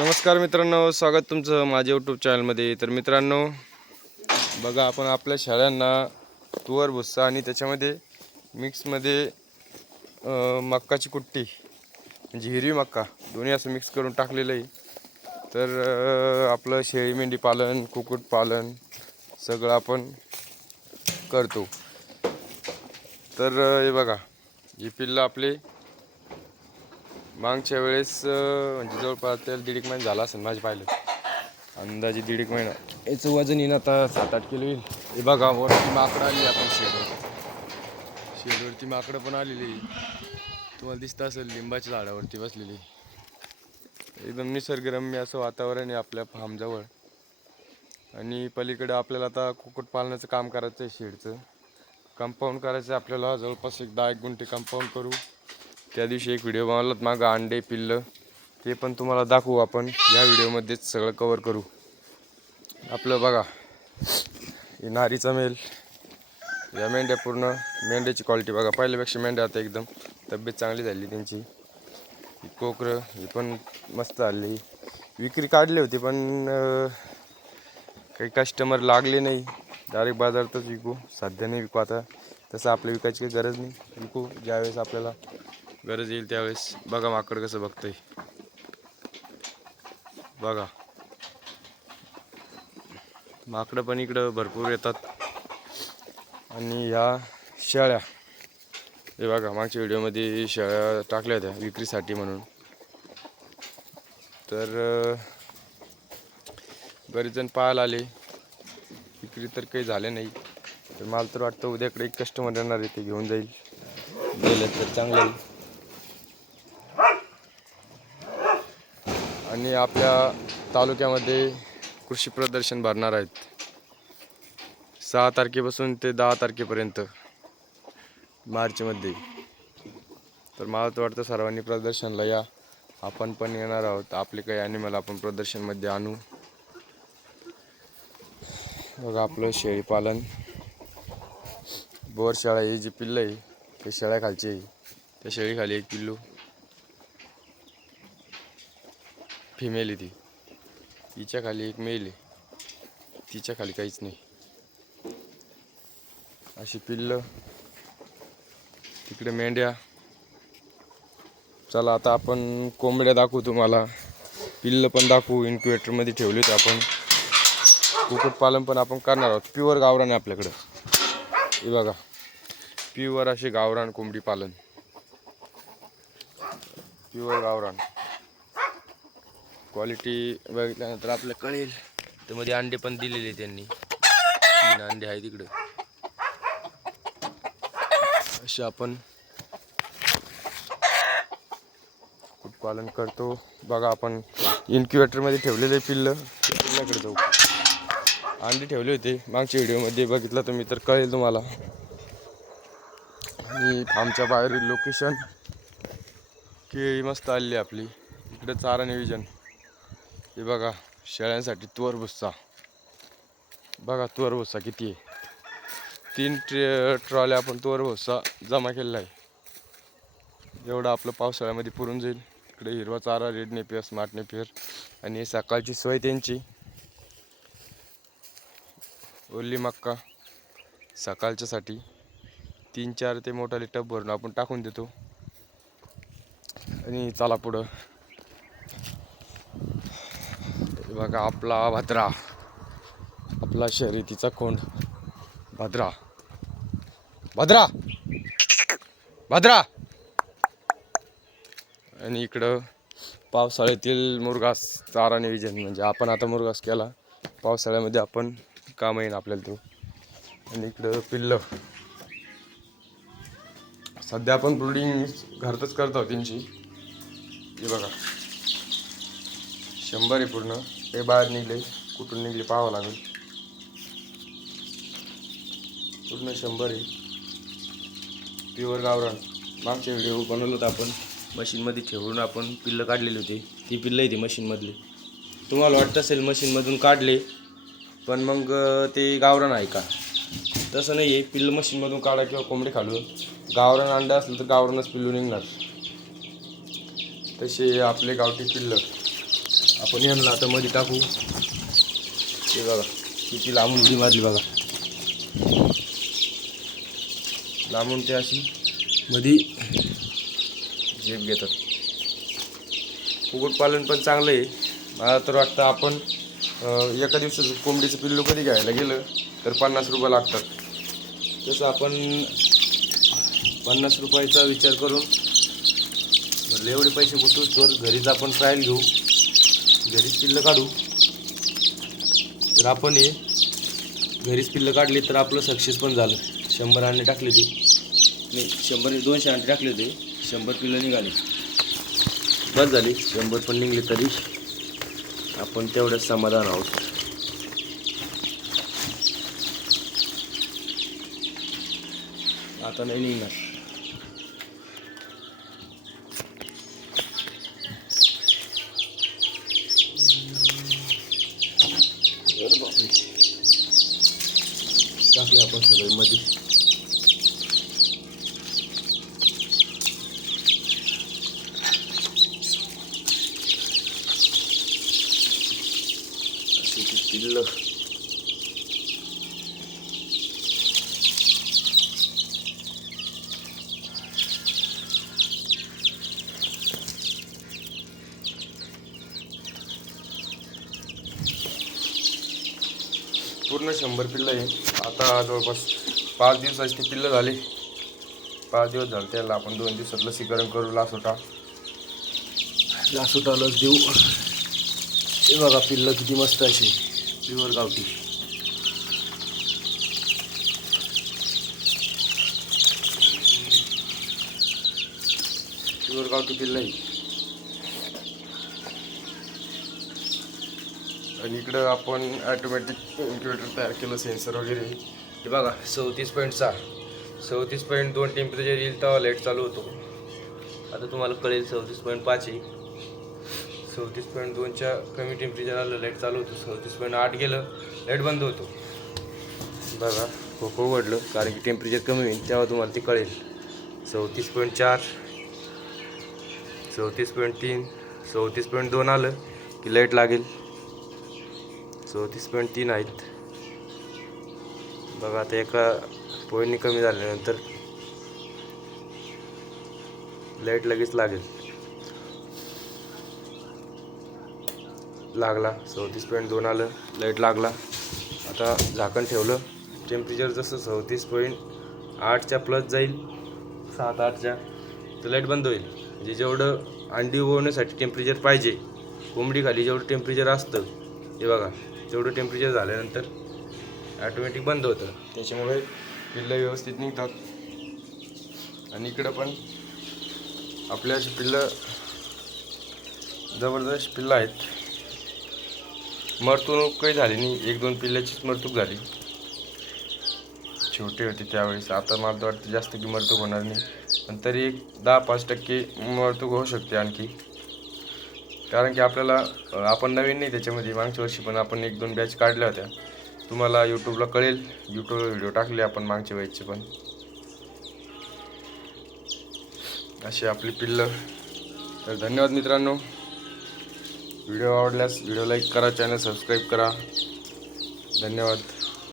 नमस्कार मित्रांनो स्वागत तुमचं माझ्या यूट्यूब चॅनलमध्ये तर मित्रांनो बघा आपण आपल्या शाळांना तुवर भुस्सा आणि त्याच्यामध्ये मिक्समध्ये मक्काची कुट्टी म्हणजे हिरवी मक्का दोन्ही असं मिक्स करून टाकलेलं आहे. तर आपलं शेळी मेंढी पालन कुक्कुटपालन सगळं आपण करतो. तर हे बघा ही पिल्लं आपले मागच्या वेळेस म्हणजे जवळपास त्याला दीड एक महिना झाला असेल माझे पाहिलं. अंदाजे दीड एक महिना. याचं वजन येईन आता सात आठ किलो येईल. हे बघा वरती माकडं आली आपण शेडवर. शेडवरती माकडं पण आलेली तुम्हाला दिसतं असेल लिंबाच्या झाडावरती बसलेली. एकदम निसर्गरम्य असं वातावरण आहे आपल्या फार्मजवळ. आणि पलीकडे आपल्याला आता कुक्कुटपालनाचं काम करायचं आहे शेडचं. कंपाऊंड करायचं आहे आपल्याला. जवळपास एक दहा एक गुंठे कंपाऊंड करू. त्या दिवशी एक व्हिडिओ बनवलात मागं अंडे पिल्लं. ते पण तुम्हाला दाखवू आपण. या व्हिडिओमध्येच सगळं कवर करू. आपलं बघा. हे नारीचा मेल. या मेंढ्या पूर्ण मेंढ्याची क्वालिटी बघा. पहिल्यापेक्षा मेंढ्या आता एकदम तब्येत चांगली झाली त्यांची. ही कोकरं ही पण मस्त आली विक्री काढली होती पण काही कस्टमर लागले नाही. डायरेक्ट बाजारातच विकू. सध्या नाही विकू आता. तसं आपल्या विकायची काही गरज नाही. विकू. ज्यावेळेस आपल्याला गरज येईल त्यावेळेस. बघा माकड कसं बघतंय. बघा. माकडं पण इकडं भरपूर येतात. आणि ह्या शेळ्या. हे बघा मागच्या व्हिडिओमध्ये शेळ्या टाकल्या होत्या विक्रीसाठी म्हणून. तर बरेच जण पाहायला आले. विक्री तर काही झाले नाही. तर मला तर वाटतं उद्याकडे एक कस्टमर येणार आहे ते घेऊन जाईल. गेलं तर चांगलं आणि आपल्या तालुक्यामध्ये कृषी प्रदर्शन भरणार आहेत. सहा तारखेपासून ते दहा तारखेपर्यंत मार्चमध्ये. तर मला तर वाटतं सर्वांनी प्रदर्शनला या. आपण पण येणार आहोत. आपले काही ॲनिमल आपण प्रदर्शनमध्ये आणू. बघा आपलं शेळीपालन बोर शाळा ही जी पिल्लं आहे ते शेळ्याखालची आहे. त्या शेळीखाली एक पिल्लू. फिमेल आहे ती. तिच्या खाली एक मेल आहे. तिच्या खाली काहीच नाही. अशी पिल्लं. तिकडे मेंढ्या. चला आता आपण कोंबड्या दाखवू तुम्हाला. पिल्लं पण दाखवू इन्क्युएटरमध्ये ठेवले होते आपण. कुक्कुटपालन पण आपण करणार आहोत. प्युअर गावरान आहे आपल्याकडं. हे बघा. प्युअर असे गावरान कोंबडी पालन. प्युअर गावरान. क्वालिटी बघितल्यानंतर आपलं कळेल. त्यामध्ये अंडे पण दिलेले त्यांनी. तीन अंडे आहे तिकडं असे आपण कुक्कुटपालन करतो. बघा आपण इन्क्युबेटरमध्ये ठेवलेले पिल्लं. पिल्लाकडे जाऊ. अंडे ठेवले होते. मागच्या व्हिडिओमध्ये बघितलं तुम्ही तर कळेल तुम्हाला. आणि आमच्या बाहेरील लोकेशन केळी मस्त आलेली आपली. इकडं चारा नियोजन. हे बघा शेळ्यांसाठी तुवर भुस्सा. बघा तुवर भुस्सा किती आहे. तीन ट्रे ट्रॉल्या आपण तुवर भुस्सा जमा केलेला आहे. एवढं आपलं पावसाळ्यामध्ये पुरून जाईल. इकडे हिरवा चारा रेड नेपियर स्मार्ट नेपियर आणि हे सकाळची सोय त्यांची. ओली मक्का सकाळच्यासाठी तीन चार ते मोठाले टब भरून आपण टाकून देतो. आणि चला पुढं हे बघा आपला भद्रा. आपला शर्यतीचा कोंड भद्रा. भद्रा! भद्रा! आणि इकडं पावसाळ्यातील मुरगास चारा नियोजन म्हणजे आपण आता मुरगास केला. पावसाळ्यामध्ये आपण काम येईन आपल्याला तो. आणि इकडं पिल्लं. सध्या आपण ब्रुडिंग घरातच करत आहोत त्यांची. हे बघा. शंभर आहे पूर्ण. ते बाहेर निघले कुठून निघले पाहावं लागेल. पूर्ण शंभर आहे. प्युअर गावरान. मागच्या व्हिडिओ बनवलं होतं आपण. मशीनमध्ये ठेवून आपण पिल्लं काढलेली होती. ती पिल्लं आहे ती मशीनमधली तुम्हाला वाटतं असेल मशीनमधून काढले पण मग ते गावरान आहे का? तसं नाही आहे पिल्लं मशीनमधून काढा किंवा कोंबडी खालून गावरान अंडा असलं तर गावरानच पिल्लू निघणार. तसे आपले गावठी पिल्लं. आपण यांना आता मध्ये टाकू. ते बघा किती लांबून उडी मारली बघा. लांबून ते अशी मध्ये झेप घेतात. कुक्कुटपालन पण चांगलं आहे. मला तर वाटतं आपण एका दिवसाचं कोंबडीचं पिल्लू कधी घ्यायला गेलं तर पन्नास रुपये लागतात. तसं आपण पन्नास रुपयाचा विचार करून म्हटलं एवढे पैसे गुंतवूच तर घरीच आपण ट्रायल घेऊ. घरीच पिल्लं काढू. तर आपण हे घरीच पिल्लं काढली तर आपलं सक्सेस पण झालं. शंभर अंडे टाकले ते. नाही शंभर दोनशे अंडे टाकले होते. शंभर पिल्लं निघाले. बस झाली. शंभर पण निघले तरी आपण तेवढंच समाधान आहोत. आता नाही निघणार. टाकले आपण सगळे मध्ये अशी पिल्लं पूर्ण शंभर पिल्लं आहे. आता जवळपास पाच दिवसाची ती पिल्लं झाली. पाच दिवस झाले त्याला आपण दोन दिवसात लसीकरण करू लासोटा लासोटा लस देऊ. हे बघा पिल्लं किती मस्त अशी. प्युअर गावठी. प्युअर गावठी पिल्लं आहे. आणि इकडं आपण ॲटोमॅटिक इन्क्युबेटर तयार केलं सेन्सर वगैरे. हे बघा चौतीस पॉईंट सहा. चौतीस पॉईंट दोन टेम्परेचर येईल तेव्हा लाइट चालू होतो. आता तुम्हाला कळेल चौतीस पॉईंट पाच आहे. चौतीस पॉईंट दोनच्या कमी टेम्परेचर आलं लाइट चालू होतं. चौतीस पॉईंट आठ गेलं लाइट बंद होतो. बघा खोकं उघडलं कारण की टेम्परेचर कमी होईल तेव्हा तुम्हाला ते कळेल. चौतीस पॉईंट चार चौतीस पॉईंट तीन चौतीस पॉईंट दोन आलं की लाइट लागेल. चौतीस पॉईंट तीन आहेत. बघा आता एका पॉईंटने कमी झाल्यानंतर लाइट लगेच लागेल. लागला. चौतीस पॉईंट दोन आलं लाइट लागला. आता झाकण ठेवलं. टेम्परेचर जसं चौतीस पॉईंट आठच्या प्लस जाईल सात आठच्या तर लाइट बंद होईल. म्हणजे जेवढं अंडी उगवण्यासाठी टेम्परेचर पाहिजे कोंबडीखाली जेवढं टेम्परेचर असतं हे बघा तेवढं टेम्परेचर झाल्यानंतर ॲटोमॅटिक बंद होतं. त्याच्यामुळे पिल्लं व्यवस्थित निघतात. आणि इकडं पण आपल्या पिल्लं जबरदस्त पिल्लं आहेत. मरतूक काही झाली नाही. एक दोन पिल्ल्याचीच मरतूक झाली. छोटे होते त्यावेळेस. आता मला तर वाटतं जास्त की मरतूक होणार नाही. पण तरी एक दहा पाच टक्के मरतूक होऊ शकते आणखी. कारण की आपल्याला आपण नवीन नाही त्याच्यामध्ये. मागच्या वर्षी पण आपण एक दोन बॅच काढल्या होत्या. तुम्हाला यूट्यूबला कळेल. यूट्यूबला व्हिडिओ टाकले आपण मागच्या बॅचचे पण. अशी आपली पिल्लं. तर धन्यवाद मित्रांनो. व्हिडिओ आवडल्यास व्हिडिओ लाईक करा चॅनल सबस्क्राईब करा. धन्यवाद.